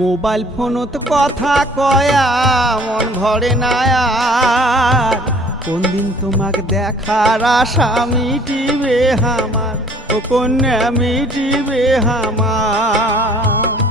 Mobile ফোনত কথা কয়া মন ভরে না আর। কোন দিন তোমাক দেখার আশা মিটিবে আমার, ও কন্যা মিটিবে আমার।